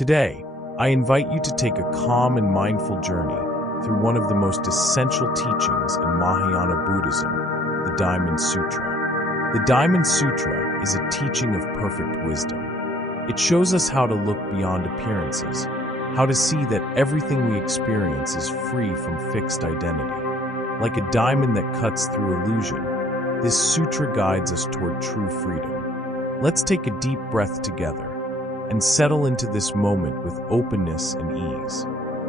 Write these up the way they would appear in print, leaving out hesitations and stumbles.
Today, I invite you to take a calm and mindful journey through one of the most essential teachings in Mahayana Buddhism, the Diamond Sutra. The Diamond Sutra is a teaching of perfect wisdom. It shows us how to look beyond appearances, how to see that everything we experience is free from fixed identity. Like a diamond that cuts through illusion, this sutra guides us toward true freedom. Let's take a deep breath together and settle into this moment with openness and ease.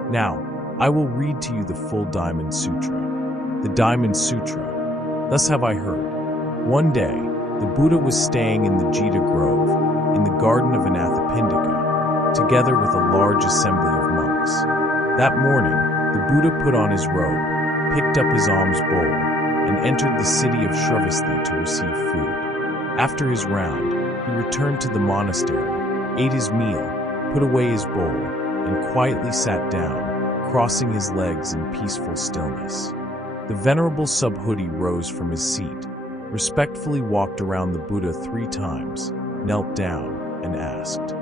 Now, I will read to you the full Diamond Sutra. The Diamond Sutra. Thus have I heard. One day, the Buddha was staying in the Jita Grove, in the garden of Anathapindika, together with a large assembly of monks. That morning, the Buddha put on his robe, picked up his alms bowl, and entered the city of Sravasti to receive food. After his round, he returned to the monastery, ate his meal, put away his bowl, and quietly sat down, crossing his legs in peaceful stillness. The venerable Subhuti rose from his seat, respectfully walked around the Buddha 3 times, knelt down, and asked,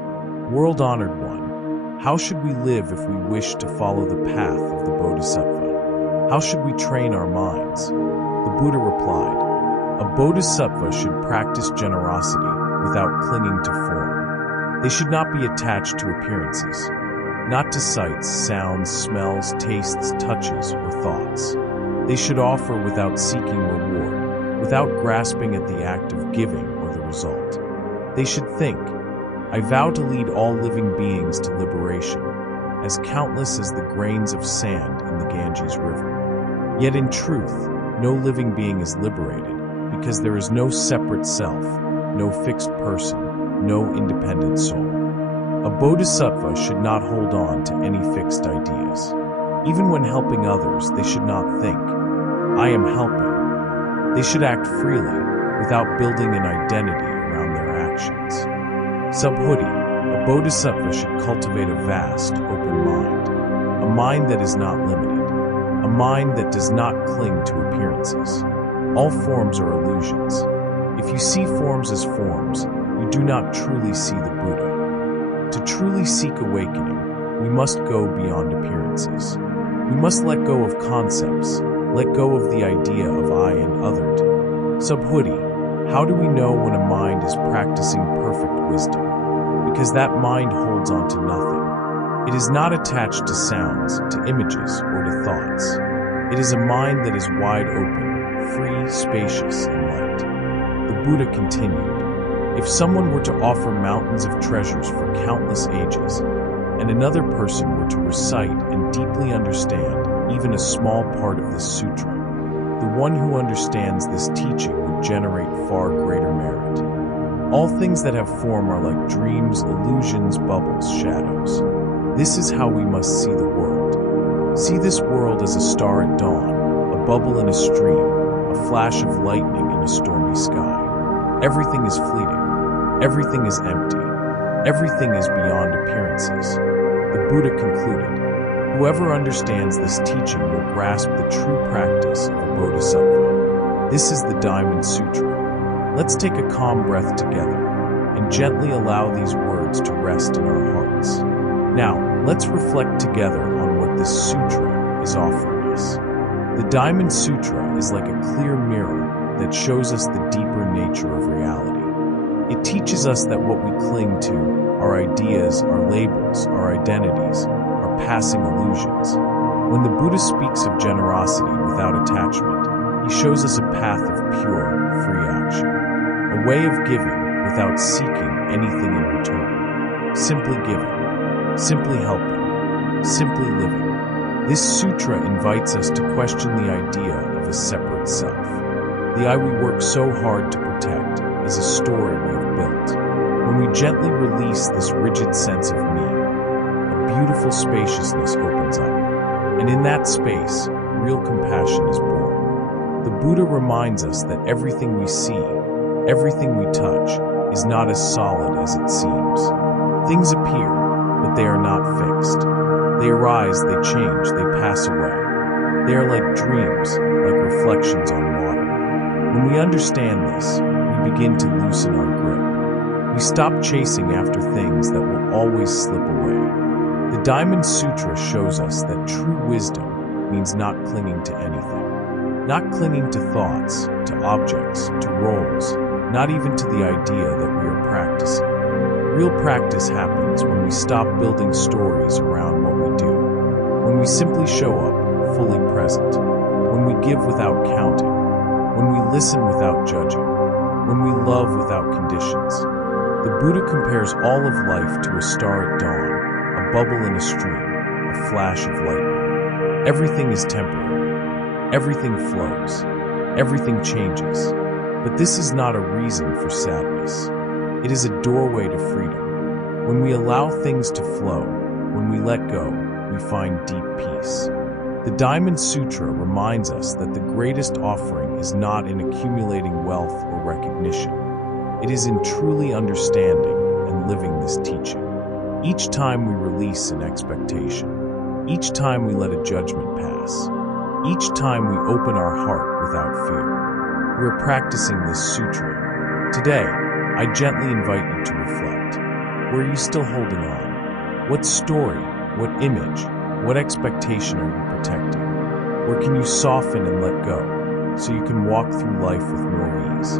"World-honored one, how should we live if we wish to follow the path of the Bodhisattva? How should we train our minds?" The Buddha replied, "A Bodhisattva should practice generosity without clinging to form. They should not be attached to appearances, not to sights, sounds, smells, tastes, touches, or thoughts. They should offer without seeking reward, without grasping at the act of giving or the result. They should think, I vow to lead all living beings to liberation, as countless as the grains of sand in the Ganges River. Yet in truth, no living being is liberated, because there is no separate self, no fixed person, no independent soul. A bodhisattva should not hold on to any fixed ideas. Even when helping others, they should not think, I am helping. They should act freely, without building an identity around their actions. Subhuti, a bodhisattva should cultivate a vast, open mind that is not limited, a mind that does not cling to appearances. All forms are illusions. If you see forms as forms, you do not truly see the Buddha. To truly seek awakening, we must go beyond appearances. We must let go of concepts, let go of the idea of I and othered. Subhuti, how do we know when a mind is practicing perfect wisdom? Because that mind holds on to nothing. It is not attached to sounds, to images, or to thoughts. It is a mind that is wide open, free, spacious, and light. The Buddha continued, if someone were to offer mountains of treasures for countless ages, and another person were to recite and deeply understand even a small part of this sutra, the one who understands this teaching would generate far greater merit. All things that have form are like dreams, illusions, bubbles, shadows. This is how we must see the world. See this world as a star at dawn, a bubble in a stream, a flash of lightning in a stormy sky. Everything is fleeting. Everything is empty. Everything is beyond appearances. The Buddha concluded, whoever understands this teaching will grasp the true practice of a bodhisattva. This is the Diamond Sutra. Let's take a calm breath together and gently allow these words to rest in our hearts. Now, let's reflect together on what this sutra is offering us. The Diamond Sutra is like a clear mirror that shows us the deeper nature of reality. It teaches us that what we cling to, our ideas, our labels, our identities, are passing illusions. When the Buddha speaks of generosity without attachment, he shows us a path of pure, free action. A way of giving without seeking anything in return. Simply giving, simply helping, simply living. This sutra invites us to question the idea of a separate self. The I we work so hard to protect is a story we have built. When we gently release this rigid sense of me, a beautiful spaciousness opens up. And in that space, real compassion is born. The Buddha reminds us that everything we see, everything we touch, is not as solid as it seems. Things appear, but they are not fixed. They arise, they change, they pass away. They are like dreams, like reflections on water. When we understand this, we begin to loosen our grip. We stop chasing after things that will always slip away. The Diamond Sutra shows us that true wisdom means not clinging to anything. Not clinging to thoughts, to objects, to roles, not even to the idea that we are practicing. Real practice happens when we stop building stories around what we do, when we simply show up, fully present, when we give without counting, when we listen without judging, when we love without conditions. The Buddha compares all of life to a star at dawn, a bubble in a stream, a flash of lightning. Everything is temporary. Everything flows. Everything changes. But this is not a reason for sadness. It is a doorway to freedom. When we allow things to flow, when we let go, we find deep peace. The Diamond Sutra reminds us that the greatest offering is not in accumulating wealth or recognition. It is in truly understanding and living this teaching. Each time we release an expectation, each time we let a judgment pass, each time we open our heart without fear, we are practicing this sutra. Today, I gently invite you to reflect. Where are you still holding on? What story, what image, what expectation are you protecting? Where can you soften and let go so you can walk through life with more ease?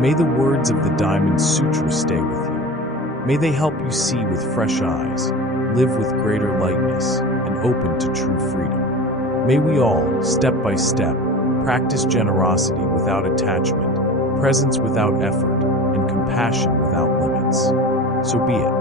May the words of the Diamond Sutra stay with you. May they help you see with fresh eyes, live with greater lightness, and open to true freedom. May we all, step by step, practice generosity without attachment, presence without effort, and compassion without limits. So be it.